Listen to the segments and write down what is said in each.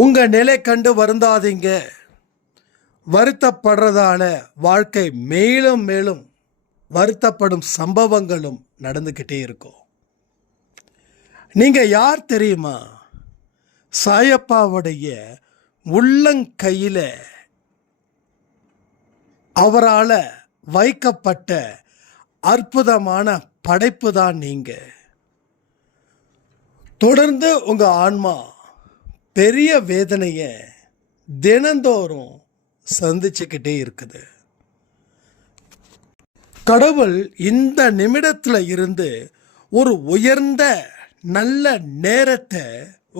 உங்கள் நிலை கண்டு வருந்தாதீங்க. வருத்தப்படுறதால வாழ்க்கை மேலும் மேலும் வருத்தப்படும் சம்பவங்களும் நடந்துக்கிட்டே இருக்கும். நீங்கள் யார் தெரியுமா? சாயப்பாவுடைய உள்ளங்கையில் அவரால் வைக்கப்பட்ட அற்புதமான படைப்பு தான் நீங்கள். தொடர்ந்து உங்கள் ஆன்மா பெரிய வேதனையை தினந்தோறும் சந்திச்சுக்கிட்டே இருக்குது. கடவுள் இந்த நிமிடத்தில் இருந்து ஒரு உயர்ந்த நல்ல நேரத்தை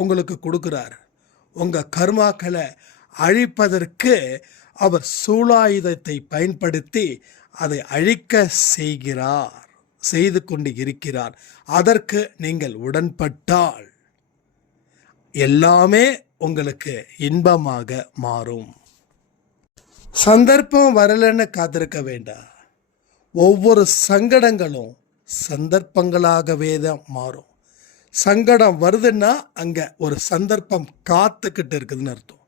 உங்களுக்கு கொடுக்குறார். உங்கள் கர்மாக்களை அழிப்பதற்கு அவர் சூலாயுதத்தை பயன்படுத்தி அதை அழிக்க செய்து கொண்டு இருக்கிறார். அதற்கு நீங்கள் உடன்பட்டால் எல்லாமே உங்களுக்கு இன்பமாக மாறும். சந்தர்ப்பம் வரலன்னு காத்திருக்க வேண்டாம். ஒவ்வொரு சங்கடங்களும் சந்தர்ப்பங்களாகவே தான் மாறும். சங்கடம் வருதுன்னா அங்கே ஒரு சந்தர்ப்பம் காத்துக்கிட்டு இருக்குதுன்னு அர்த்தம்.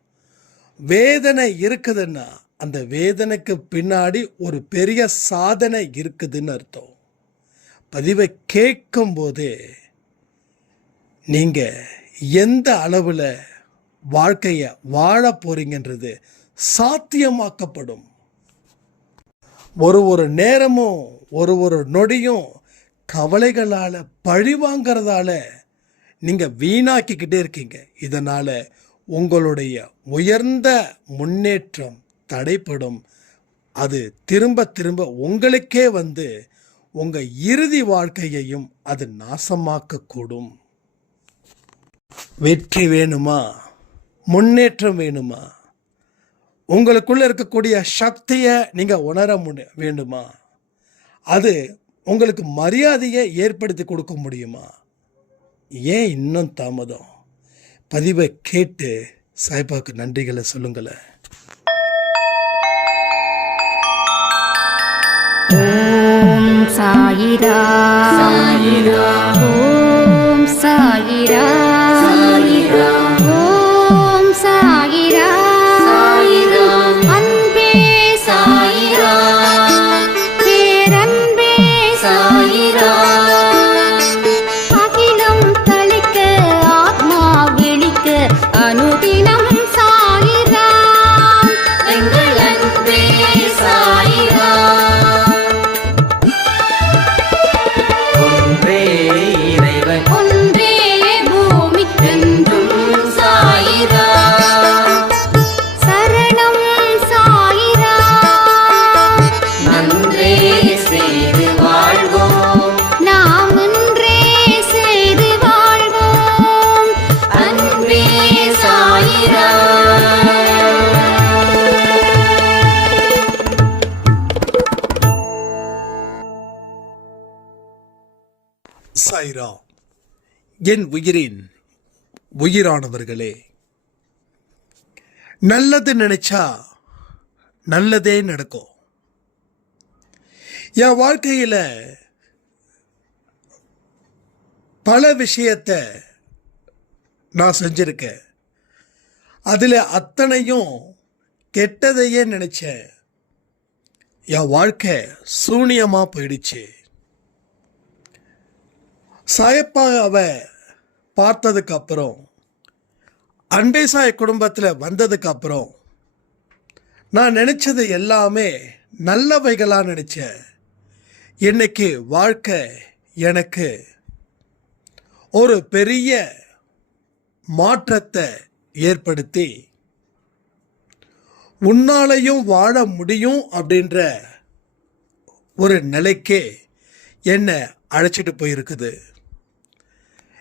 வேதனை இருக்குதுன்னா அந்த வேதனைக்கு பின்னாடி ஒரு பெரிய சாதனை இருக்குதுன்னு அர்த்தம். பதிவை கேட்கும்போது நீங்கள் எந்த அளவில் வாழ்க்கையை வாழ போறீங்கன்றது சாத்தியமாக்கப்படும். ஒரு நேரமும் ஒரு நொடியும் கவலைகளால் பழி வாங்கிறதால நீங்கள் வீணாக்கிக்கிட்டே இருக்கீங்க. இதனால் உங்களுடைய உயர்ந்த முன்னேற்றம் தடைப்படும். அது திரும்ப திரும்ப உங்களுக்கே வந்து உங்கள் இறுதி வாழ்க்கையையும் அது நாசமாக்கக்கூடும். வெற்றி வேணுமா? முன்னேற்றம் வேணுமா? உங்களுக்குள்ளே இருக்கக்கூடிய சக்தியை நீங்கள் உணர வேண்டுமா? அது உங்களுக்கு மரியாதையை ஏற்படுத்தி கொடுக்க முடியுமா? ஏன் இன்னும் தாமதம்? பதிவை கேட்டு சாய்பாக்கு நன்றிகளை சொல்லுங்களேன். ஓம் சாயிரா சாயிரா, ஓம் சாயிரா சாயிரா, ஓம் சாயிரா சாயிரா, அன்பே சாயிரா, பேரன்பே சாயிரா, அகிலம் தளிக்க ஆத்மா விழிக்க அனுதினம் சாயிரா, எங்கள் அன்பே சாயிரா. ஒன்றே பூமிக்கென்றும் சாயிரா, சரணம் சாயிரா, நன்றே செய்து வாழ்வோம், நாம் ஒன்றே செய்து வாழ்வோம், அன்பே சாயிரா. சாய்ரா. என் உயிரின் உயிரானவர்களே, நல்லது நினைச்சா நல்லதே நடக்கும். என் வாழ்க்கையில் பல விஷயத்தை நான் செஞ்சிருக்கேன். அதில் அத்தனையும் கெட்டதையே நினைச்சேன். என் வாழ்க்கை சூனியமாக போயிடுச்சு. சாயப்பாவை பார்த்ததுக்கு அப்புறம், அன்பே சாய குடும்பத்தில் வந்ததுக்கு அப்புறம் நான் நினச்சது எல்லாமே நல்லவைகளாக நினச்சேன். இன்னைக்கு வாழ்க்கை எனக்கு ஒரு பெரிய மாற்றத்தை ஏற்படுத்தி உன்னாலையும் வாழ முடியும் அப்படின்ற ஒரு நிலைக்கே என்னை அழைச்சிட்டு போயிருக்குது.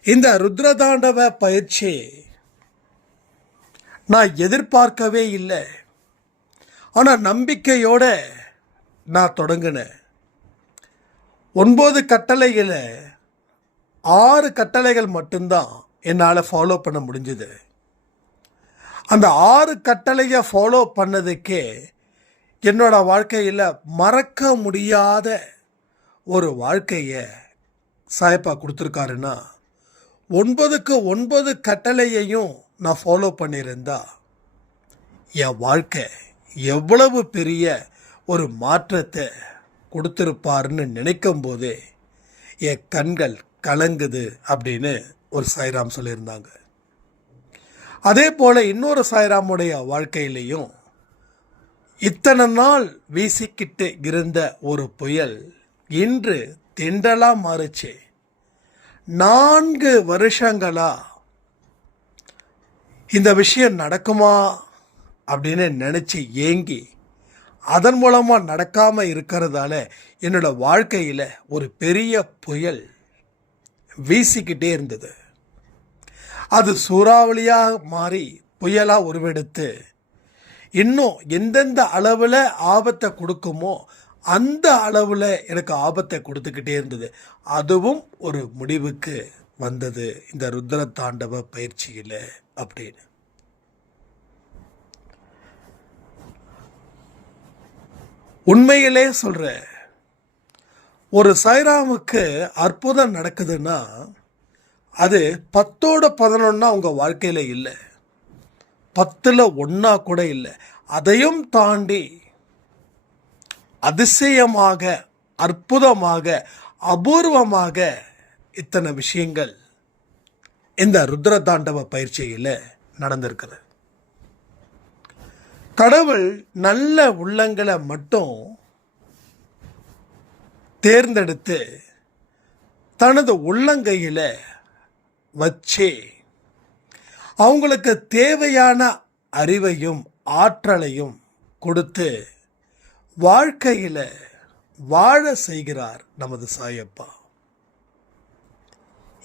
இந்த ருத்ரதாண்டவ பயிற்சி நான் எதிர்பார்க்கவே இல்லை. ஆனால் நம்பிக்கையோடு நான் தொடங்கினேன். 9 கட்டளையில் 6 கட்டளைகள் மட்டும்தான் என்னால் ஃபாலோ பண்ண முடிஞ்சுது. அந்த 6 கட்டளையை ஃபாலோ பண்ணதுக்கே என்னோட வாழ்க்கையில் மறக்க முடியாத ஒரு வாழ்க்கையை சாயப்பா கொடுத்துருக்காருன்னா, 9க்கு 9 கட்டளையையும் நான் ஃபாலோ பண்ணியிருந்தா என் வாழ்க்கை எவ்வளவு பெரிய ஒரு மாற்றத்தை கொடுத்துருப்பாருன்னு நினைக்கும் போதே என் கண்கள் கலங்குது அப்படின்னு ஒரு சாய்ராம் சொல்லியிருந்தாங்க. அதே போல் இன்னொரு சாய்ராமுடைய வாழ்க்கையிலையும் இத்தனை நாள் வீசிக்கிட்டு இருந்த ஒரு புயல் இன்று தென்றலாக மாறுச்சு. 4 வருஷங்களா இந்த விஷயம் நடக்குமா அப்படின்னு நினச்சி ஏங்கி அதன் மூலமாக நடக்காமல் இருக்கிறதால என்னோட வாழ்க்கையில் ஒரு பெரிய புயல் வீசிக்கிட்டே இருந்தது. அது சூறாவளியாக மாறி புயலாக உருவெடுத்து இன்னும் எந்தெந்த அளவில் ஆபத்தை கொடுக்குமோ அந்த அளவில் எனக்கு ஆபத்தை கொடுத்துக்கிட்டே இருந்தது. அதுவும் ஒரு முடிவுக்கு வந்தது இந்த ருத்ர தாண்டவ பயிற்சியில் அப்படின்னு. உண்மையிலே சொல்ற ஒரு சாய்ராமுக்கு அற்புதம் நடக்குதுன்னா அது 10ஓட 11 உங்க வாழ்க்கையில இல்லை, 10ல் 1 கூட இல்லை. அதையும் தாண்டி அதிசயமாக, அற்புதமாக, அபூர்வமாக இத்தனை விஷயங்கள் இந்த ருத்ர தாண்டவ பயிற்சியில் நடந்திருக்குது. கடவுள் நல்ல உள்ளங்களை மட்டும் தேர்ந்தெடுத்து தனது உள்ளங்கையில் வச்சு அவங்களுக்கு தேவையான அறிவையும் ஆற்றலையும் கொடுத்து வாழ்க்கையில் வாழ செய்கிறார் நமது சாயப்பா.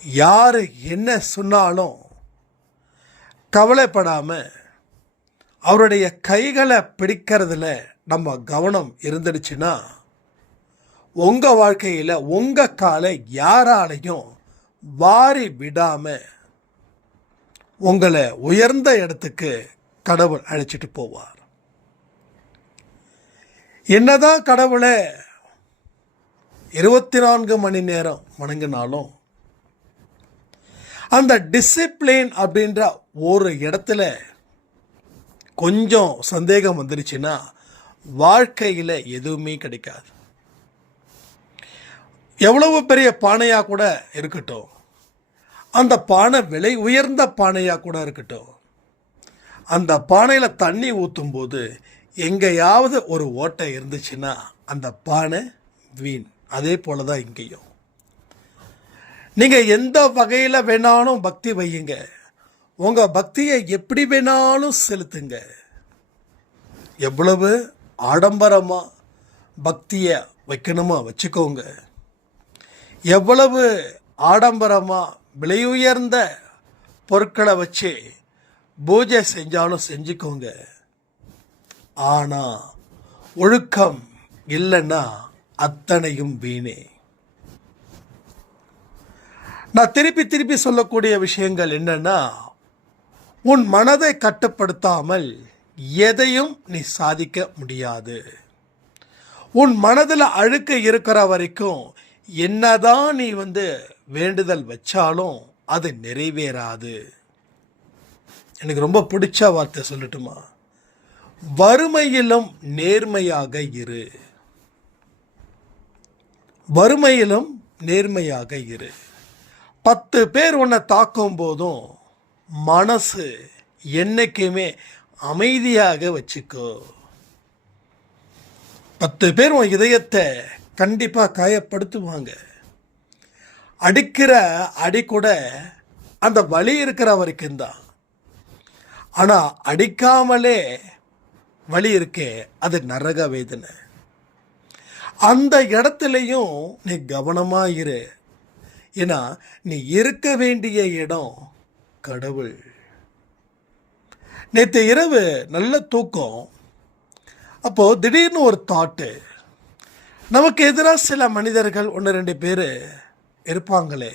யாரு என்ன சொன்னாலும் கவலைப்படாமல் அவருடைய கைகளை பிடிக்கிறதுல நம்ம கவனம் இருந்துடுச்சுன்னா உங்கள் வாழ்க்கையில் உங்கள் காலை யாராலையும் வாரி விடாமல் உங்களை உயர்ந்த இடத்துக்கு கடவுள் அழைச்சிட்டு போவார். என்னதான் கடவுளை 24 மணி நேரம் வணங்கினாலும் அந்த டிசிப்ளின் அப்படின்ற ஒரு இடத்துல கொஞ்சம் சந்தேகம் வந்துடுச்சுன்னா வாழ்க்கையில் எதுவுமே கிடைக்காது. எவ்வளவு பெரிய பானையாக கூட இருக்கட்டும், அந்த பானை விலை உயர்ந்த பானையாக கூட இருக்கட்டும், அந்த பானையில் தண்ணி ஊற்றும் போது எங்கேயாவது ஒரு ஓட்டை இருந்துச்சுன்னா அந்த பானை வீண். அதே போல தான் இங்கேயும் நீங்கள் எந்த வகையில் வேணாலும் பக்தி வையுங்க, உங்கள் பக்தியை எப்படி வேணாலும் செலுத்துங்க. எவ்வளவு ஆடம்பரமாக பக்தியை வைக்கணுமா வச்சுக்கோங்க, எவ்வளவு ஆடம்பரமாக விலையுயர்ந்த பொருட்களை வச்சு பூஜை செஞ்சாலும் செஞ்சுக்கோங்க. ஆனால் ஒழுக்கம் இல்லைன்னா அத்தனையும் வீணே. நான் திருப்பி திருப்பி சொல்லக்கூடிய விஷயங்கள் என்னன்னா, உன் மனதை கட்டுப்படுத்தாமல் எதையும் நீ சாதிக்க முடியாது. உன் மனதில் அழுக்கு இருக்கிற வரைக்கும் என்னதான் நீ வேண்டுதல் வச்சாலும் அது நிறைவேறாது. எனக்கு ரொம்ப பிடிச்ச வார்த்தை சொல்லட்டுமா? வறுமையிலும் நேர்மையாக இரு, வறுமையிலும் நேர்மையாக இரு. 10 பேர் உன்னை தாக்கும் போதும் மனசு என்னைக்குமே அமைதியாக வச்சுக்கோ. 10 பேர் உன் இதயத்தை கண்டிப்பாக காயப்படுத்துவாங்க. அடிக்கிற அடி கூட அந்த வலி இருக்கிற வரைக்கும் தான். ஆனால் அடிக்காமலே வலி இருக்கே அது நரக வேதனை. அந்த இடத்துலையும் நீ கவனமாக இரு. ஏன்னா நீ இருக்க வேண்டிய இடம் கடவுள். நேற்று இரவு நல்ல தூக்கம். அப்போது திடீர்னு ஒரு தாட்டு, நமக்கு எதிராக சில மனிதர்கள் 1-2 பேர் இருப்பாங்களே,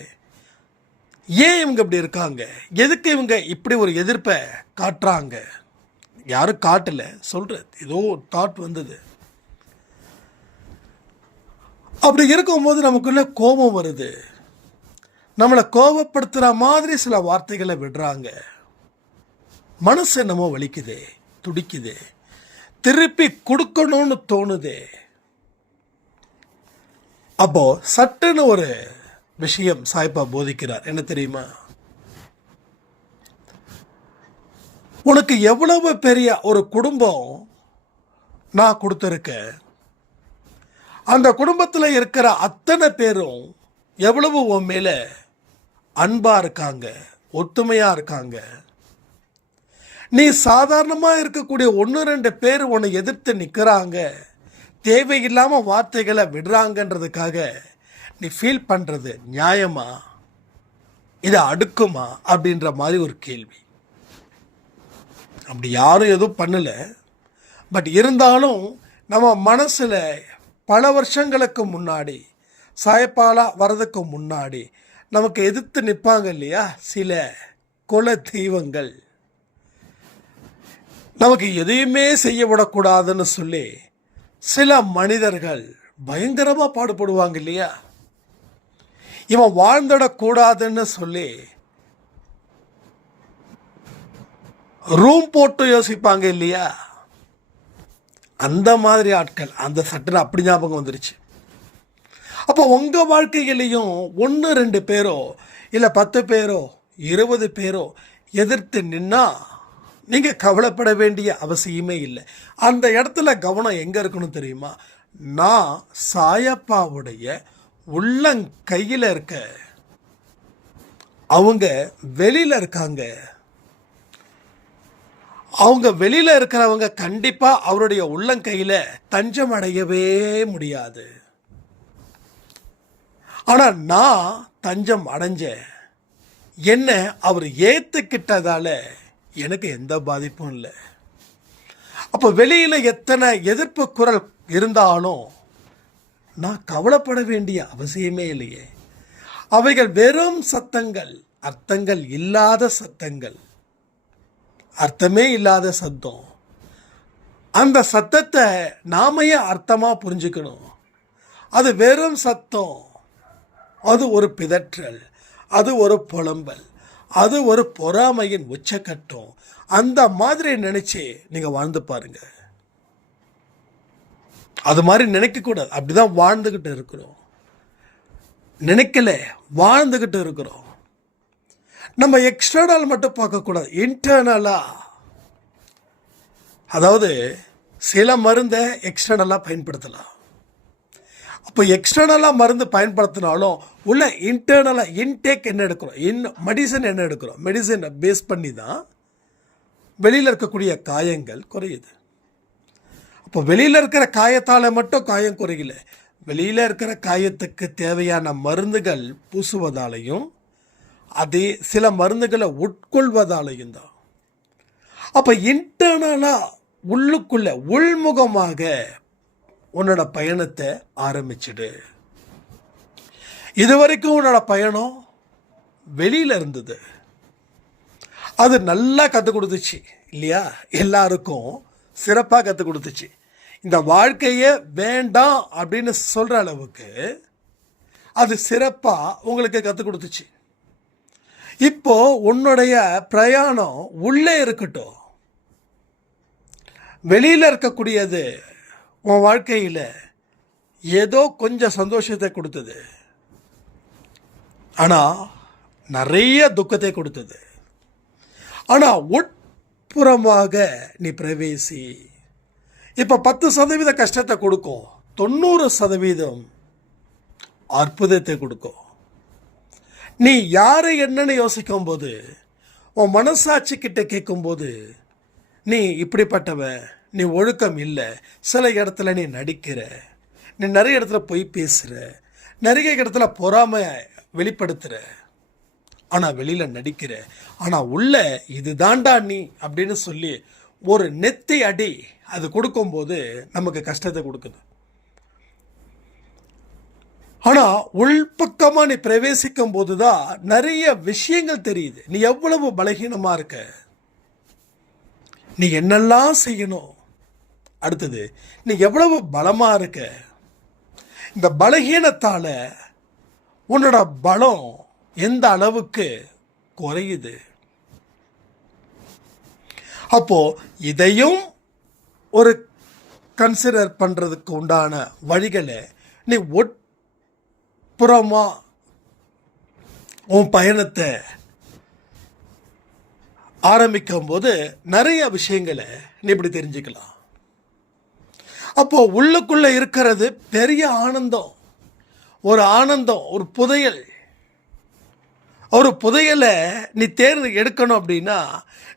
ஏன் இவங்க இப்படி இருக்காங்க, எதுக்கு இவங்க இப்படி ஒரு எதிர்ப்பை காட்டுறாங்க? யாரும் காட்டலை சொல்கிறது, ஏதோ ஒரு தாட் வந்தது. அப்படி இருக்கும்போது நமக்குள்ள கோபம் வருது. நம்மளை கோபப்படுத்துகிற மாதிரி சில வார்த்தைகளை விடுறாங்க. மனசு என்னமோ வலிக்குதே, துடிக்குதே, திருப்பி கொடுக்கணும்னு தோணுதே. அப்போ சட்டுன்னு ஒரு விஷயம் சாய்பா போதிக்கிறார். என்ன தெரியுமா? உனக்கு எவ்வளவு பெரிய ஒரு குடும்பம் நான் கொடுத்துருக்கேன், அந்த குடும்பத்தில் இருக்கிற அத்தனை பேரும் எவ்வளவு உன் மேல அன்பா இருக்காங்க, ஒத்துமையா இருக்காங்க. நீ சாதாரணமாக இருக்கக்கூடிய 1-2 பேர் உன்னை எதிர்த்து நிற்கிறாங்க, தேவையில்லாமல் வார்த்தைகளை விடுறாங்கன்றதுக்காக நீ ஃபீல் பண்ணுறது நியாயமா, இதை அடுக்குமா அப்படின்ற மாதிரி ஒரு கேள்வி. அப்படி யாரும் எதுவும் பண்ணலை. பட் இருந்தாலும் நம்ம மனசில் பல வருஷங்களுக்கு முன்னாடி, சாயப்பாலா வர்றதுக்கு முன்னாடி நமக்கு எதிர்த்து நிற்பாங்க இல்லையா சில குல தெய்வங்கள், நமக்கு எதையுமே செய்ய விடக்கூடாதுன்னு சொல்லி சில மனிதர்கள் பயங்கரமாக பாடுபடுவாங்க இல்லையா. இவன் வாழ்ந்துடக்கூடாதுன்னு சொல்லி ரூம் போட்டு யோசிப்பாங்க இல்லையா. அந்த மாதிரி ஆட்கள் அந்த சட்டில் அப்படி ஞாபகம் வந்துருச்சு. அப்போ உங்கள் வாழ்க்கையிலையும் 1-2 பேரோ இல்லை 10 பேரோ 20 பேரோ எதிர்த்து நின்னா நீங்கள் கவலைப்பட வேண்டிய அவசியமே இல்லை. அந்த இடத்துல கவனம் எங்கே இருக்கணும் தெரியுமா? நான் சாயப்பாவுடைய உள்ளங்கையில் இருக்க, அவங்க வெளியில் இருக்காங்க. அவங்க வெளியில் இருக்கிறவங்க கண்டிப்பாக அவருடைய உள்ளங்கையில் தஞ்சம் அடையவே முடியாது. ஆனால் நான் தஞ்சம் அடைஞ்சேன். என்ன அவர் ஏற்றுக்கிட்டதால எனக்கு எந்த பாதிப்பும் இல்லை. அப்போ வெளியில் எத்தனை எதிர்ப்பு குரல் இருந்தாலும் நான் கவலைப்பட வேண்டிய அவசியமே இல்லையே. அவைகள் வெறும் சத்தங்கள், அர்த்தங்கள் இல்லாத சத்தங்கள், அர்த்தமே இல்லாத சத்தம். அந்த சத்தத்தை நாம ஏன் அர்த்தமாக புரிஞ்சுக்கணும்? அது வெறும் சத்தம், அது ஒரு பிதற்றல், அது ஒரு புலம்பல், அது ஒரு பொறாமையின் உச்சக்கட்டம். அந்த மாதிரி நினைச்சு நீங்க வாழ்ந்து பாருங்க. அது மாதிரி நினைக்கக்கூடாது. அப்படிதான் வாழ்ந்துக்கிட்டு இருக்கிறோம். நினைக்கல, வாழ்ந்துக்கிட்டு இருக்கிறோம். நம்ம எக்ஸ்டர்னல் மட்டும் பார்க்கக்கூடாது, இன்டர்னலா. அதாவது சில மருந்தை எக்ஸ்டர்னலாக பயன்படுத்தலாம். அப்போ எக்ஸ்டர்னலாக மருந்து பயன்படுத்தினாலும் உள்ள இன்டர்னலாக இன்டேக் என்ன எடுக்கிறோம், மெடிசன் என்ன எடுக்கிறோம், மெடிசனை பேஸ் பண்ணி தான் வெளியில் இருக்கக்கூடிய காயங்கள் குறையுது. அப்போ வெளியில் இருக்கிற காயத்தால் மட்டும் காயம் குறையல, வெளியில் இருக்கிற காயத்துக்கு தேவையான மருந்துகள் பூசுவதாலையும் அதே சில மருந்துகளை உட்கொள்வதாலையும் தான். அப்போ இன்டர்னலாக உள்ளுக்குள்ள உள்முகமாக உன்னோட பயணத்தை ஆரம்பிச்சிடு. இதுவரைக்கும் உன்னோட பயணம் வெளியில் இருந்தது, அது நல்லா கற்றுக் கொடுத்துச்சு இல்லையா? எல்லாருக்கும் சிறப்பாக கற்றுக் கொடுத்துச்சு. இந்த வாழ்க்கையே வேண்டாம் அப்படின்னு சொல்கிற அளவுக்கு அது சிறப்பாக உங்களுக்கு கற்றுக் கொடுத்துச்சு. இப்போ உன்னுடைய பிரயாணம் உள்ளே இருக்கட்டும். வெளியில் இருக்கக்கூடியது உன் வாழ்க்கையில் ஏதோ கொஞ்சம் சந்தோஷத்தை கொடுத்தது, ஆனால் நிறைய துக்கத்தை கொடுத்தது. ஆனால் உட்புறமாக நீ பிரவேசி. இப்போ 10% கஷ்டத்தை கொடுக்கும், 90% அற்புதத்தை கொடுக்கும். நீ யாரை என்னன்னு யோசிக்கும் போது, உன் மனசாட்சி கிட்ட கேட்கும்போது, நீ இப்படிப்பட்டவன், நீ ஒழுக்கம் இல்லை, சில இடத்துல நீ நடிக்கிற, நீ நிறைய இடத்துல பொய் பேசுகிற, நிறைய இடத்துல பொறாமை வெளிப்படுத்துகிற, ஆனால் வெளியில் நடிக்கிற, ஆனால் உள்ள இது தாண்டா நீ அப்படின்னு சொல்லி ஒரு நெத்தி அடி அது கொடுக்கும்போது நமக்கு கஷ்டத்தை கொடுக்குது. ஆனால் உள்பக்கமாக நீ பிரவேசிக்கும் போது தான் நிறைய விஷயங்கள் தெரியுது. நீ எவ்வளவு பலகீனமாக இருக்க, நீ என்னெல்லாம் செய்யணும், அடுத்தது நீ எவ்வளவு பலமாக இருக்க. இந்த பலகீனத்தால் உன்னோட பலம் எந்த அளவுக்கு குறையுது. அப்போது இதையும் ஒரு கன்சிடர் பண்ணுறதுக்கு உண்டான வழிகளை நீ உட்புறமாக உன் பயணத்தை ஆரம்பிக்கும் போது நிறைய விஷயங்களை நீ இப்படி தெரிஞ்சுக்கலாம். அப்போது உள்ளுக்குள்ளே இருக்கிறது பெரிய ஆனந்தம், ஒரு புதையல். ஒரு புதையலை நீ தேர்ந்து எடுக்கணும் அப்படின்னா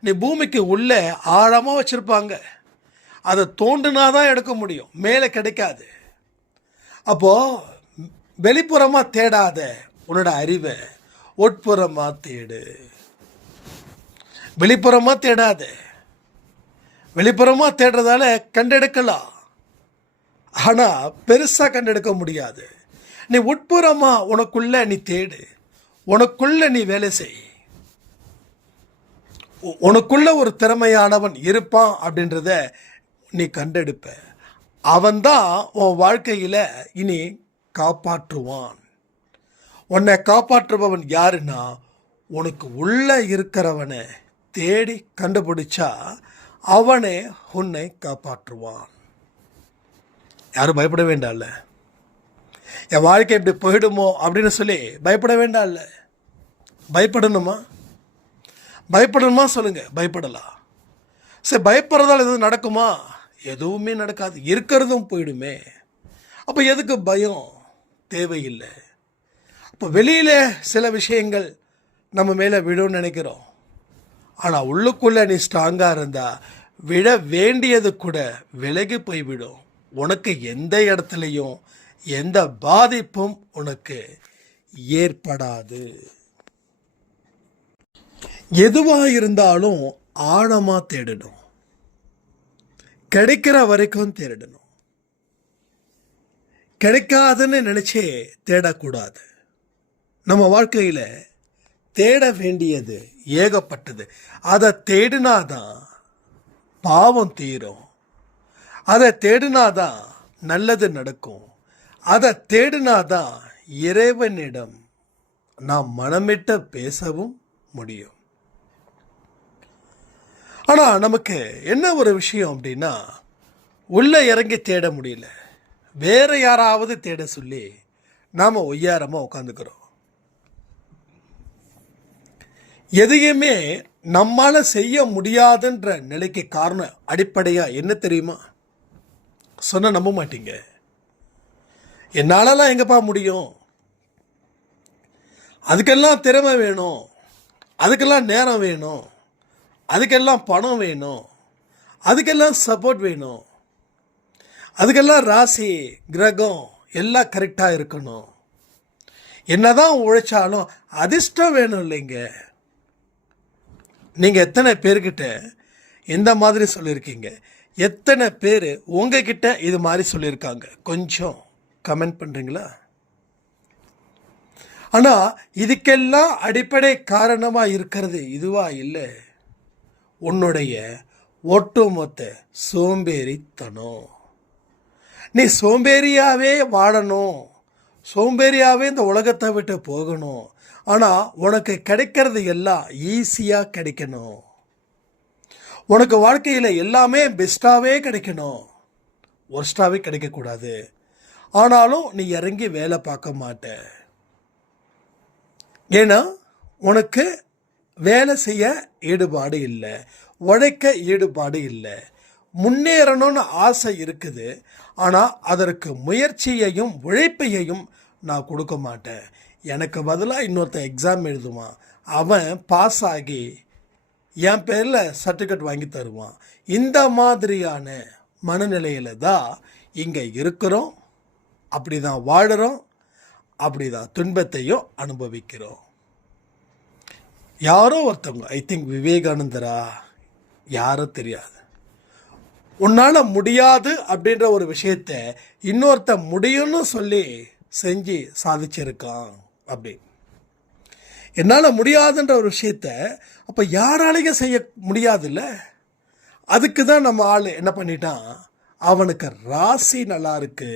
நீ பூமிக்கு உள்ளே ஆழமாக வச்சுருப்பாங்க, அதை தோண்டுனா தான் எடுக்க முடியும், மேலே கிடைக்காது. அப்போது வெளிப்புறமாக தேடாத உன்னோட அறிவை உட்புறமாக தேடு. வெளிப்புறமாக தேடாத. வெளிப்புறமாக தேடுறதால கண்டெடுக்கலாம், ஆனால் பெருசாக கண்டெடுக்க முடியாது. நீ உட்புறமாக உனக்குள்ள நீ தேடு, உனக்குள்ள நீ வேலை செய். உனக்குள்ள ஒரு திறமையானவன் இருப்பான் அப்படின்றத நீ கண்டெடுப்ப. அவன்தான் உன் வாழ்க்கையில் இனி காப்பாற்றுவான். உன்னை காப்பாற்றுபவன் யாருன்னா உனக்கு உள்ளே இருக்கிறவனை தேடி கண்டுபிடிச்சா அவனே உன்னை காப்பாற்றுவான். யாரும் பயப்பட வேண்டாம்ல. என் வாழ்க்கை இப்படி போயிடுமோ அப்படின்னு சொல்லி பயப்பட வேண்டாம்ல. பயப்படணுமா சொல்லுங்கள், பயப்படலாம். சரி, பயப்படுறதால எதுவும் நடக்குமா? எதுவுமே நடக்காது, இருக்கிறதும் போயிடுமே. அப்போ எதுக்கு பயம்? தேவையில்லை. அப்போ வெளியில் சில விஷயங்கள் நம்ம மேலே விடும்னு நினைக்கிறோம், ஆனால் உள்ளுக்குள்ளே நீ ஸ்ட்ராங்காக இருந்தால் விட வேண்டியது கூட விலகி போய்விடும். உனக்கு எந்த இடத்துலையும் எந்த பாதிப்பும் உனக்கு ஏற்படாது. எதுவாக இருந்தாலும் ஆழமாக தேடணும், கிடைக்கிற வரைக்கும் தேடணும். கிடைக்காதுன்னு நினச்சே தேடக்கூடாது. நம்ம வாழ்க்கையில் தேட வேண்டியது ஏகப்பட்டது. அதை தேடினாதான் பாவம் தீரும், அதை தேடினாதான் நல்லது நடக்கும், அதை தேடினாதான் இறைவனிடம் நாம் மனமிட்ட பேசவும் முடியும். ஆனால் நமக்கு என்ன ஒரு விஷயம் அப்படின்னா, உள்ளே இறங்கி தேட முடியல, வேற யாராவது தேட சொல்லி நாம் ஒய்யாரமாக உட்காந்துக்கிறோம். எதையுமே நம்மால் செய்ய முடியாதுன்ற நிலைக்கு காரணம் அடிப்படையாக என்ன தெரியுமா? சொன்ன நம்ப மாட்டீங்க. என்னாலலாம் எங்கப்பா முடியும்? அதுக்கெல்லாம் திறமை வேணும், அதுக்கெல்லாம் நேரம் வேணும், அதுக்கெல்லாம் பணம் வேணும், அதுக்கெல்லாம் சப்போர்ட் வேணும், அதுக்கெல்லாம் ராசி கிரகம் எல்லாம் கரெக்டாக இருக்கணும், என்னதான் உழைச்சாலும் அதிர்ஷ்டம் வேணும் இல்லைங்க. நீங்கள் எத்தனை பேர்கிட்ட எந்த மாதிரி சொல்லியிருக்கீங்க? எத்தனை பேர் உங்ககிட்ட இது மாதிரி சொல்லியிருக்காங்க? கொஞ்சம் கமெண்ட் பண்ணுறீங்களா? ஆனால் இதுக்கெல்லாம் அடிப்படை காரணமாக இருக்கிறது இதுவா இல்லை, உன்னுடைய ஒட்டுமொத்த சோம்பேறித்தனம். நீ சோம்பேறியாகவே வாழணும், சோம்பேறியாகவே இந்த உலகத்தை விட்டு போகணும். ஆனால் உனக்கு கிடைக்கிறது எல்லாம் ஈஸியாக கிடைக்கணும். உனக்கு வாழ்க்கையில் எல்லாமே பெஸ்ட்டாகவே கிடைக்கணும், ஒர்ஸ்டாகவே கிடைக்கக்கூடாது. ஆனாலும் நீ இறங்கி வேலை பார்க்க மாட்ட. ஏன்னா உனக்கு வேலை செய்ய ஈடுபாடு இல்லை, உழைக்க ஈடுபாடு இல்லை. முன்னேறணும்னு ஆசை இருக்குது, ஆனால் அதற்கு முயற்சியையும் உழைப்பையையும் நான் கொடுக்க மாட்டேன். எனக்கு பதிலாக இன்னொருத்தன் எக்ஸாம் எழுதுவான், அவன் பாஸ் ஆகி என் பேரில் சர்டிஃபிகேட் வாங்கி தருவான். இந்த மாதிரியான மனநிலையில் தான் இங்கே இருக்கிறோம், அப்படி தான் வாழுறோம், அப்படி தான் துன்பத்தையும் அனுபவிக்கிறோம். யாரோ ஒருத்தவங்க, ஐ திங்க் விவேகானந்தரா யாரோ தெரியாது, உன்னால் முடியாது அப்படின்ற ஒரு விஷயத்த இன்னொருத்த முடியும்னு சொல்லி செஞ்சு சாதிச்சிருக்கான். அப்படி என்னால் முடியாதுன்ற ஒரு விஷயத்த அப்போ யாராலையும் செய்ய முடியாதுல்ல. அதுக்கு தான் நம்ம ஆள் என்ன பண்ணிட்டான், அவனுக்கு ராசி நல்லா இருக்கு,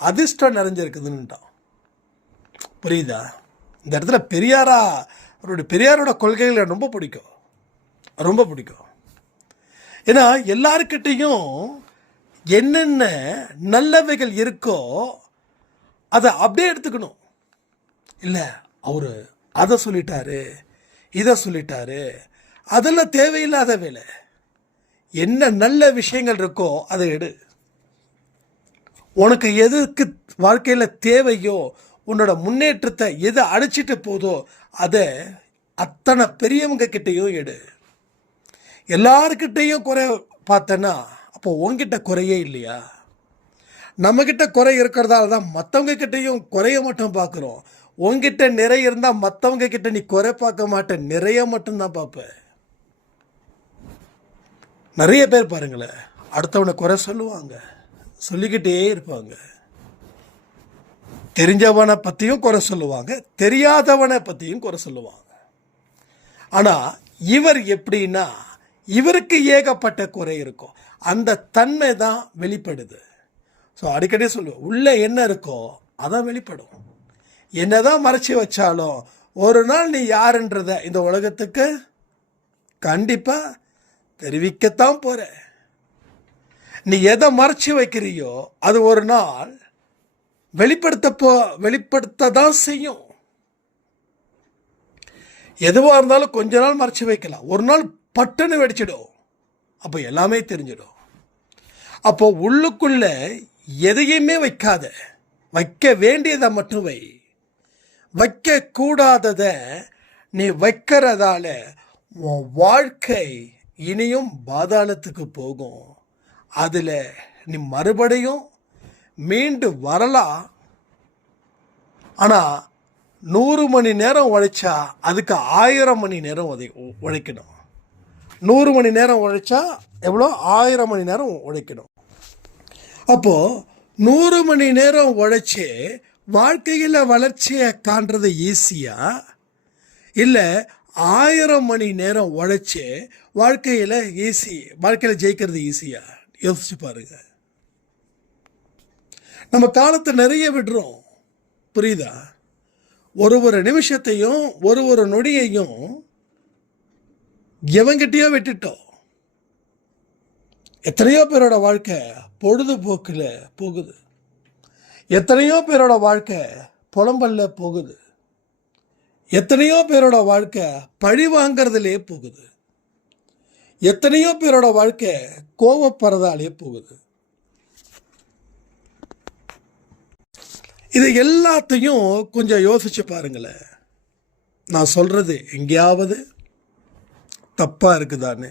அதிர்ஷ்டம் நிறைஞ்சிருக்குதுன்னுட்டான். புரியுதா? இந்த இடத்துல பெரியாரோட கொள்கைகள் ரொம்ப பிடிக்கும், ரொம்ப பிடிக்கும். ஏன்னா எல்லாருக்கிட்டையும் என்னென்ன நல்லவைகள் இருக்கோ அதை அப்படியே எடுத்துக்கணும். இல்லை அவர் அதை சொல்லிட்டாரு, இதை சொல்லிட்டாரு, அதெல்லாம் தேவையில்லாத வேலை. என்ன நல்ல விஷயங்கள் இருக்கோ அதை எடு. உனக்கு எதுக்கு வாழ்க்கையில் தேவையோ, உன்னோட முன்னேற்றத்தை எதை அடிச்சிட்டு போதோ அதை அத்தனை பெரியவங்க கிட்டேயும் எடு. எல்லாருக்கிட்டேயும் குறை பார்த்தேன்னா அப்போ உன்கிட்ட குறையே இல்லையா? நம்மக்கிட்ட குறை இருக்கிறதால தான் மற்றவங்க கிட்டேயும் குறைய மட்டும் பார்க்குறோம். உங்ககிட்ட நிறைய இருந்தால் மற்றவங்க கிட்ட நீ குறை பார்க்க மாட்டேன், நிறைய மட்டும்தான் பார்ப்ப. நிறைய பேர் பாருங்களேன், அடுத்தவனை குறை சொல்லுவாங்க, சொல்லிக்கிட்டே இருப்பாங்க. தெரிஞ்சவனை பற்றியும் குறை சொல்லுவாங்க, தெரியாதவனை பற்றியும் குறை சொல்லுவாங்க. ஆனால் இவர் எப்படின்னா, இவருக்கு ஏகப்பட்ட குறை இருக்கும். அந்த தன்மை தான் வெளிப்படுது. ஸோ அடிக்கடி சொல்லுவேன், உள்ளே என்ன இருக்கோ அதான் வெளிப்படும். என்னதான் மறைச்சி வச்சாலும் ஒரு நாள் நீ யாருன்றத இந்த உலகத்துக்கு கண்டிப்பாக தெரிவிக்கத்தான் போகிற. நீ எதை மறைச்சி வைக்கிறியோ அது ஒரு நாள் வெளிப்படுத்த தான் செய்யும். எதுவாக இருந்தாலும் கொஞ்ச நாள் மறைச்சி வைக்கலாம், ஒரு நாள் பட்டுன்னு வெடிச்சிடும், அப்போ எல்லாமே தெரிஞ்சிடும். அப்போ உள்ளுக்குள்ள எதையுமே வைக்காத, வைக்க வேண்டியதை மட்டும் வை. வைக்கக்கூடாததை நீ வைக்கிறதால உன் வாழ்க்கை இனியும் பாதாளத்துக்கு போகும். அதில் நீ மறுபடியும் மீண்டு வரலாம். ஆனால் 100 மணி நேரம் உழைச்சா அதுக்கு 1000 மணி நேரம் உழைக்கணும். 100 மணி நேரம் உழைச்சா எவ்வளோ? 1000 மணி நேரம் உழைக்கணும். அப்போது 100 மணி நேரம் உழைச்சி வாழ்க்கையில் வளர்ச்சியை காண்றது ஈஸியா, இல்லை 1000 மணி நேரம் உழைச்சி வாழ்க்கையில் ஜெயிக்கிறது ஈஸியா? யோசிச்சு பாருங்க. நம்ம காலத்தை நிறைய விடுறோம், புரியுதா? ஒரு நிமிஷத்தையும் ஒரு நொடியையும் எவங்கிட்டயோ விட்டுட்டோம். எத்தனையோ பேரோட வாழ்க்கை பொழுதுபோக்கில் போகுது, எத்தனையோ பேரோட வாழ்க்கை புலம்பல்ல போகுது, எத்தனையோ பேரோட வாழ்க்கை பழி வாங்கிறதுலே போகுது, எத்தனையோ பேரோட வாழ்க்கை கோபப்படுறதாலே போகுது. இது எல்லாத்தையும் கொஞ்சம் யோசிச்சு பாருங்களேன். நான் சொல்றது எங்கேயாவது தப்பா இருக்குதான்னு.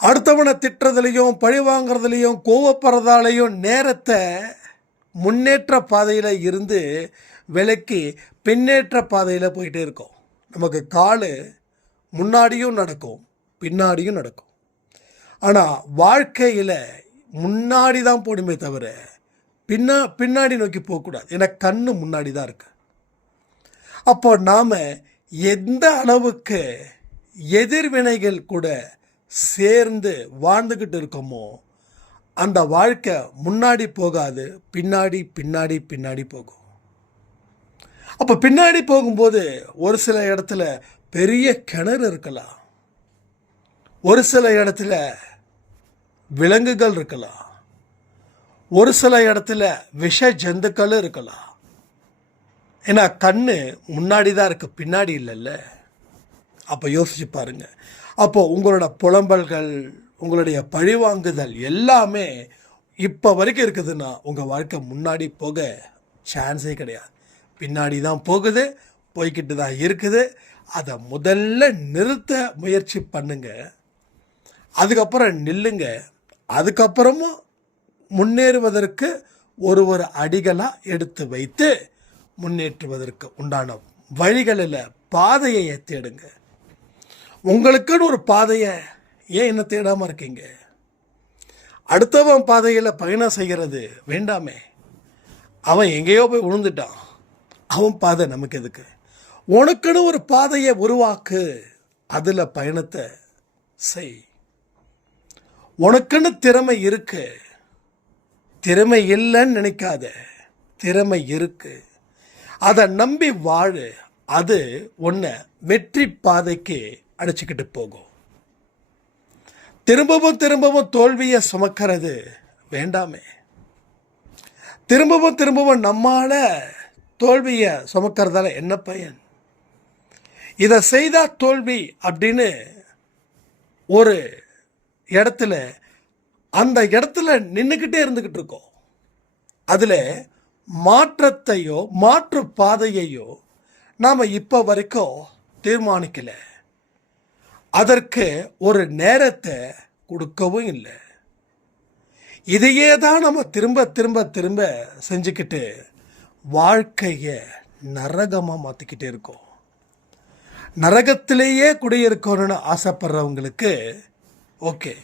அடுத்தவனை திட்டுறதுலையும் பழி வாங்கிறதுலையும் கோவப்படுறதாலையும் நேரத்தை முன்னேற்ற பாதையில் இருந்து விலக்கி பின்னேற்ற பாதையில் போயிட்டே இருக்கோம். நமக்கு கால் முன்னாடியும் நடக்கும், பின்னாடியும் நடக்கும். ஆனால் வாழ்க்கையில் முன்னாடி தான் போடுமே தவிர பின்னாடி நோக்கி போகக்கூடாது. ஏன்னா கண்ணு முன்னாடி தான் இருக்கு. அப்போ நாம் எந்த அளவுக்கு எதிர்வினைகள் கூட சேர்ந்து வாழ்ந்துக்கிட்டு இருக்கோமோ அந்த வாழ்க்கை முன்னாடி போகாது, பின்னாடி பின்னாடி பின்னாடி போகும். அப்போ பின்னாடி போகும்போது ஒரு சில இடத்துல பெரிய கிணறு இருக்கலாம், ஒரு சில இடத்துல விலங்குகள் இருக்கலாம், ஒரு சில இடத்துல விஷ ஜந்துக்கள் இருக்கலாம். ஏன்னா கண்ணு முன்னாடி தான் இருக்கு, பின்னாடி இல்லைல்ல. அப்போ யோசிச்சு பாருங்க. அப்போ உங்களோட புலம்பல்கள், உங்களுடைய பழிவாங்குதல் எல்லாமே இப்போ வரைக்கும் இருக்குதுன்னா உங்கள் வாழ்க்கை முன்னாடி போக சான்ஸே கிடையாது, பின்னாடி தான் போகுது, போய்கிட்டு தான் இருக்குது. அதை முதல்ல நிறுத்த முயற்சி பண்ணுங்க, அதுக்கப்புறம் நில்லுங்க. அதுக்கப்புறமும் முன்னேறுவதற்கு ஒரு அடிகளாக எடுத்து வைத்து முன்னேற்றுவதற்கு உண்டான வழிகளில் பாதையை தேடுங்க. உங்களுக்குன்னு ஒரு பாதையை ஏன் என்ன தேடாமல் இருக்கீங்க? அடுத்தவன் பாதையில் பயணம் செய்கிறது வேண்டாமே. அவன் எங்கேயோ போய் விழுந்துட்டான், அவன் பாதை நமக்கு எதுக்கு? உனக்குன்னு ஒரு பாதையை உருவாக்கு, அதில் பயணத்தை செய். உனக்குன்னு திறமை இருக்கு, திறமை இல்லைன்னு நினைக்காத, திறமை இருக்கு, அதை நம்பி வாழு. அது உன்னை வெற்றி பாதைக்கு அழைச்சிக்கிட்டு போகும். திரும்பவும் திரும்பவும் தோல்வியை சுமக்கிறது வேண்டாமே. திரும்பவும் திரும்பவும் நம்மால தோல்வியை சுமக்கிறதால என்ன பயன்? இதை செய்தா தோல்வி அப்படின்னு ஒரு இடத்துல அந்த இடத்துல நின்றுக்கிட்டே இருந்துக்கிட்டு இருக்கோம். அதில் மாற்றத்தையோ மாற்று பாதையையோ நாம் இப்போ வரைக்கும் தீர்மானிக்கல. அதற்கு ஒரு நேரத்தை கொடுக்கவும் இல்லை. இதையே தான் நம்ம திரும்ப திரும்ப திரும்ப செஞ்சுக்கிட்டு வாழ்க்கையை நரகமாக மாற்றிக்கிட்டே இருக்கோம். நரகத்திலேயே குடியிருக்கணும்னு ஆசைப்படுறவங்களுக்கு ஓகே,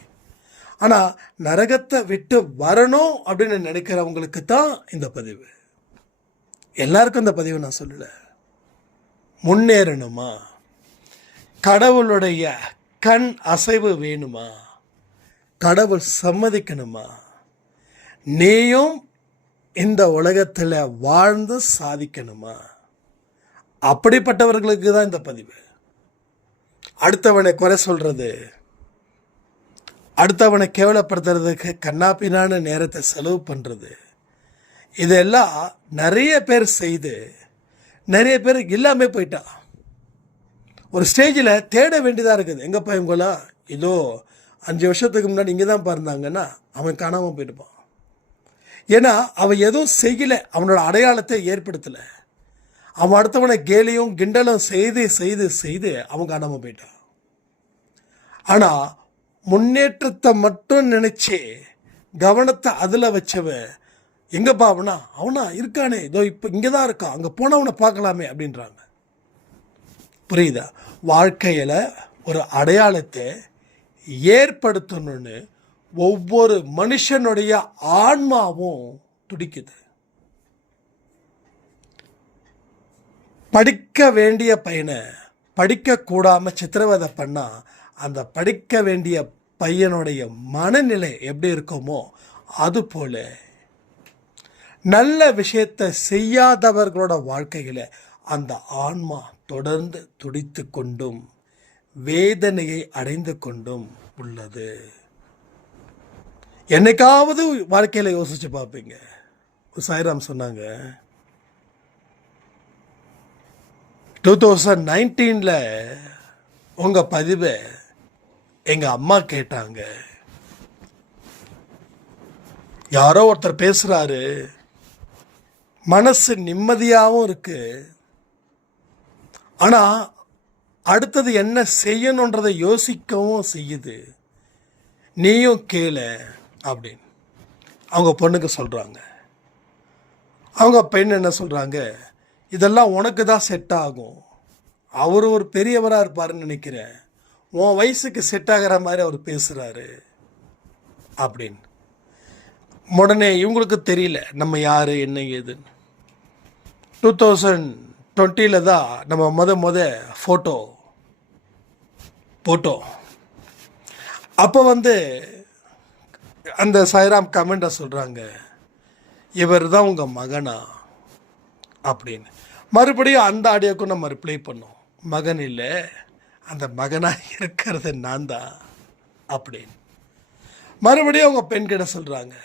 ஆனால் நரகத்தை விட்டு வரணும் அப்படின்னு நினைக்கிறவங்களுக்கு தான் இந்த பதிவு. எல்லாருக்கும் இந்த பதிவு நான் சொல்லலை. முன்னேறணுமா, கடவுளுடைய கண் அசைவு வேணுமா, கடவுள் சம்மதிக்கணுமா, நீயும் இந்த உலகத்தில் வாழ்ந்து சாதிக்கணுமா, அப்படிப்பட்டவர்களுக்கு தான் இந்த பதிவு. அடுத்தவனை குறை சொல்கிறது, அடுத்தவனை கேவலப்படுத்துறதுக்கு கண்ணாப்பினான நேரத்தை செலவு பண்ணுறது, இதெல்லாம் நிறைய பேர் செய்து நிறைய பேர் இல்லாமல் போயிட்டா. ஒரு ஸ்டேஜில் தேட வேண்டியதாக இருக்குது. எங்கப்பா இவங்களாம் ஏதோ 5 வருஷத்துக்கு முன்னாடி இங்கே தான் இருந்தாங்கன்னா அவன் காணாமல் போயிட்டுப்பான். ஏன்னா அவன் எதுவும் செய்யலை, அவனோட அடையாளத்தை ஏற்படுத்தலை. அவன் அடுத்தவனை கேலியும் கிண்டலும் செய்து செய்து செய்து அவன் காணாமல் போயிட்டான். ஆனால் முன்னேற்றத்தை மட்டும் நினச்சி கவனத்தை அதில் வச்சவன் எங்கப்பா அவனா இருக்கானே, இதோ இப்போ இங்கே தான் இருக்கான், அங்கே போனவனை பார்க்கலாமே அப்படின்றாங்க. புரியுதா? வாழ்க்கையில் ஒரு அடையாளத்தை ஏற்படுத்தணும்னு ஒவ்வொரு மனுஷனுடைய ஆன்மாவும் துடிக்குது. படிக்க வேண்டிய பையனை படிக்கக்கூடாமல் சித்திரவதை பண்ணால் அந்த படிக்க வேண்டிய பையனுடைய மனநிலை எப்படி இருக்குமோ அதுபோல் நல்ல விஷயத்தை செய்யாதவர்களோட வாழ்க்கையில் அந்த ஆன்மா தொடர்ந்து துடித்து கொண்டும் வேதனையை அடைந்து கொண்டும் உள்ளது. என்னைக்காவது வாழ்க்கையில் யோசிச்சு பார்ப்பீங்க. சாய்ராம் சொன்னாங்க 2019 உங்கள் பதிவை எங்கள் அம்மா கேட்டாங்க. யாரோ ஒருத்தர் பேசுகிறாரு, மனசு நிம்மதியாகவும் இருக்கு, ஆனால் அடுத்தது என்ன செய்யணுன்றதை யோசிக்கவும் செய்யுது, நீயும் கேளு அப்படின்னு அவங்க பொண்ணுக்கு சொல்கிறாங்க. அவங்க பெண் என்ன சொல்கிறாங்க, இதெல்லாம் உனக்கு தான் செட் ஆகும், அவர் ஒரு பெரியவராக இருப்பாருன்னு நினைக்கிறேன், உன் வயசுக்கு செட் ஆகிற மாதிரி அவர் பேசுகிறாரு அப்படின்னு. உடனே இவங்களுக்கு தெரியல நம்ம யார் என்ன ஏதுன்னு. 2020 தான் நம்ம ஃபோட்டோ போட்டோம். அப்போ அந்த சாய்ராம் கமெண்ட்டை சொல்கிறாங்க, இவர் தான் உங்கள் மகனா அப்படின்னு. மறுபடியும் அந்த ஆடியோக்கும் நம்ம ரிப்ளை பண்ணோம், மகன் இல்லை, அந்த மகனாக இருக்கிறது நான் தான் அப்படின்னு. மறுபடியும் அவங்க பெண்கிட்ட சொல்கிறாங்க,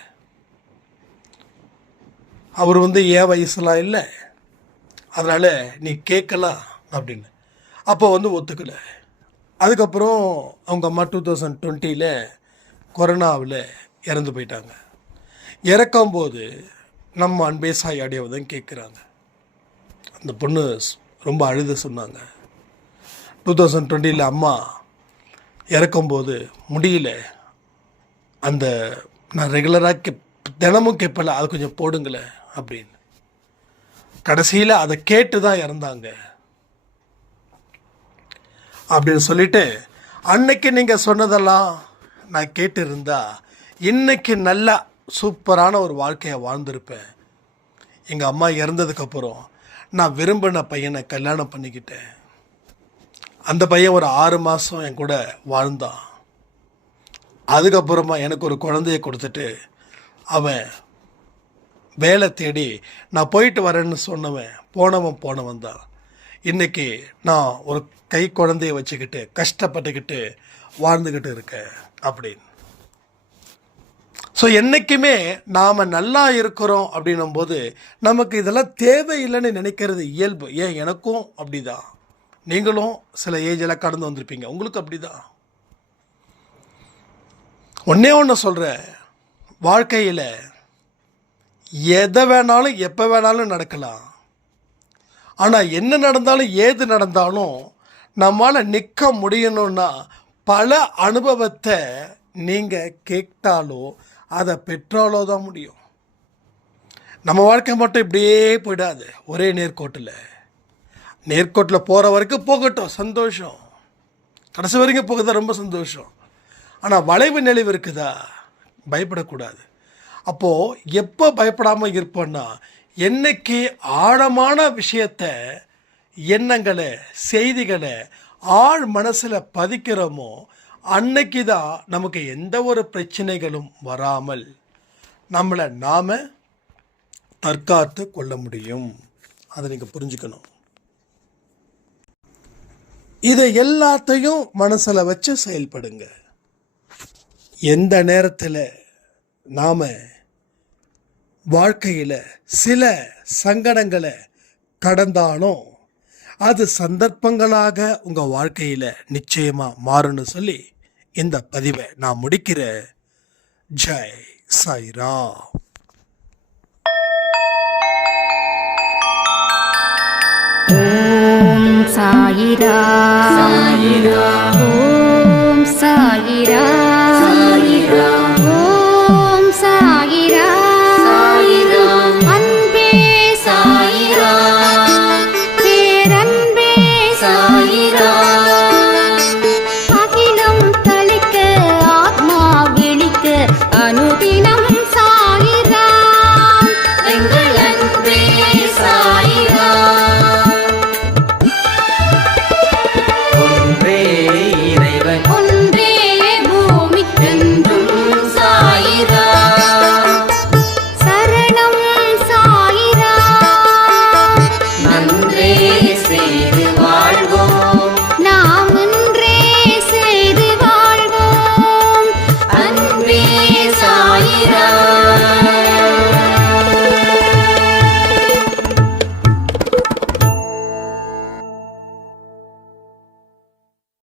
அவர் என் வயசுலாம் இல்லை, அதனால் நீ கேட்கலாம் அப்படின்னு. அப்போ ஒத்துக்கலை. அதுக்கப்புறம் அவங்க அம்மா 2020 கொரோனாவில் இறந்து போயிட்டாங்க. இறக்கும்போது நம்ம அன்பே சாய் ஆடியோவை தான் கேட்குறாங்க. அந்த பொண்ணு ரொம்ப அழுத சொன்னாங்க. 2020 அம்மா இறக்கும்போது முடியல, அந்த நான் ரெகுலராக தினமும் கேட்பல, அது கொஞ்சம் போடுங்களேன் அப்படின்னு. கடைசியில் அதை கேட்டு தான் இறந்தாங்க அப்படின்னு சொல்லிட்டு, அன்னைக்கு நீங்கள் சொன்னதெல்லாம் நான் கேட்டு இருந்தா இன்னைக்கு நல்லா சூப்பரான ஒரு வாழ்க்கையை வாழ்ந்திருப்பேன். எங்கள் அம்மா இறந்ததுக்கப்புறம் நான் விரும்பின பையனை கல்யாணம் பண்ணிக்கிட்டேன். அந்த பையன் ஒரு 6 மாதம் என் கூட வாழ்ந்தான். அதுக்கப்புறமா எனக்கு ஒரு குழந்தைய கொடுத்துட்டு அவன் வேலை தேடி நான் போயிட்டு வரேன்னு சொன்னவன் போனவன் தான். இன்றைக்கி நான் ஒரு கை குழந்தைய வச்சுக்கிட்டு கஷ்டப்பட்டுக்கிட்டு வாழ்ந்துக்கிட்டு இருக்கேன் அப்படின்னு. ஸோ என்றைக்குமே நாம் நல்லா இருக்கிறோம் அப்படின்னும் போது நமக்கு இதெல்லாம் தேவையில்லைன்னு நினைக்கிறது இயல்பு. ஏன், எனக்கும் அப்படிதான். நீங்களும் சில ஏஜில் கடந்து வந்திருப்பீங்க, உங்களுக்கு அப்படிதான். ஒன்றே ஒன்று சொல்கிறேன், வாழ்க்கையில் எதை வேணாலும் எப்போ வேணாலும் நடக்கலாம். ஆனால் என்ன நடந்தாலும் ஏது நடந்தாலும் நம்மளால் நிற்க முடியணும்னா பல அனுபவத்தை நீங்கள் கேட்டாலோ அதை பெற்றாலோ தான் முடியும். நம்ம வாழ்க்கை மட்டும் இப்படியே போயிடாது ஒரே நேர்கோட்டில் போகிற வரைக்கும் போகட்டும், சந்தோஷம். கடைசி வரைக்கும் போகுதா, ரொம்ப சந்தோஷம். ஆனால் வளைவு நெளிவு இருக்குதா, பயப்படக்கூடாது. அப்போது எப்போ பயப்படாமல் இருப்போன்னா, என்னைக்கு ஆழமான விஷயத்தை, எண்ணங்களை, செய்திகளை ஆழ் மனசில் பதிக்கிறோமோ அன்னைக்கு தான் நமக்கு எந்த ஒரு பிரச்சனைகளும் வராமல் நம்மளை நாம் தற்காத்து கொள்ள முடியும். அதை நீங்கள் புரிஞ்சுக்கணும். இதை எல்லாத்தையும் மனசில் வச்சு செயல்படுங்க. எந்த நேரத்தில் நாம் வாழ்க்கையில் சில சங்கடங்களை கடந்தாலும் அது சந்தர்ப்பங்களாக உங்கள் வாழ்க்கையில் நிச்சயமாக மாறும்னு சொல்லி இந்த பதிவை நான் முடிக்கிறேன். ஜெய் சாய்ராம். ஓம் சாயிரா சாயிரா, ஓம் சாயிரா சாயிரா, ஓம் சாயிரா சாயிரா, அன்பே சாயிரா, பேரன்பே சாயிரா, அகிலம் தளிக்க ஆத்மா விழிக்க அனுதினம் சாயிரா, எங்கள் அன்பே சாயிரா. ஒன்றே பூமிக்கென்றும் சாயிரா, சரணம் சாயிரா. நன்றே செய்து வாழ்வோம், நாம் ஒன்றே செய்து வாழ்வோம். அன்பே சாயிரா.